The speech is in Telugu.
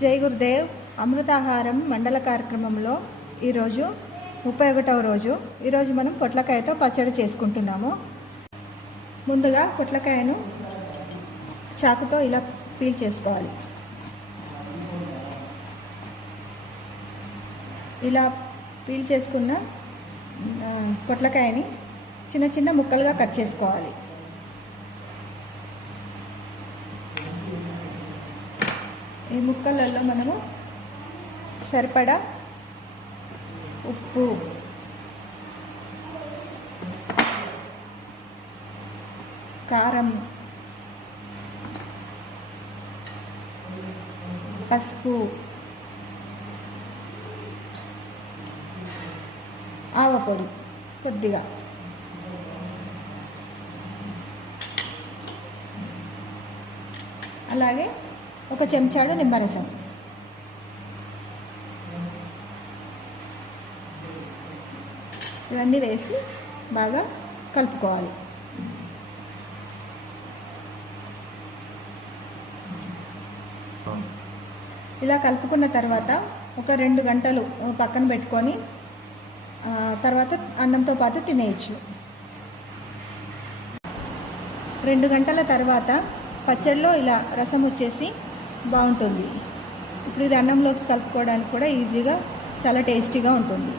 జై గురుదేవ్. అమృతాహారం మండల కార్యక్రమంలో ఈరోజు ముప్పై ఒకటవ రోజు. ఈరోజు మనం పొట్లకాయతో పచ్చడి చేసుకుంటున్నాము. ముందుగా పొట్లకాయను చాకుతో ఇలా పీల్ చేసుకోవాలి. ఇలా పీల్ చేసుకున్న పొట్లకాయని చిన్న చిన్న ముక్కలుగా కట్ చేసుకోవాలి. ఈ ముక్కలలో మనము సరిపడా ఉప్పు. కారం. పసుపు. ఆవపొడి కొద్దిగా. అలాగే ఒక చెంచాడు నిమ్మరసం. ఇవన్నీ వేసి బాగా కలుపుకోవాలి. ఇలా కలుపుకున్న తర్వాత ఒక రెండు గంటలు పక్కన పెట్టుకొని తర్వాత అన్నంతో పాటు తినేయచ్చు. రెండు గంటల తర్వాత పచ్చడిలో ఇలా రసం వచ్చేసి బాగుంటుంది. ఇప్పుడు ఇది అన్నంలోకి కలుపుకోవడానికి కూడా ఈజీగా చాలా టేస్టీగా ఉంటుంది.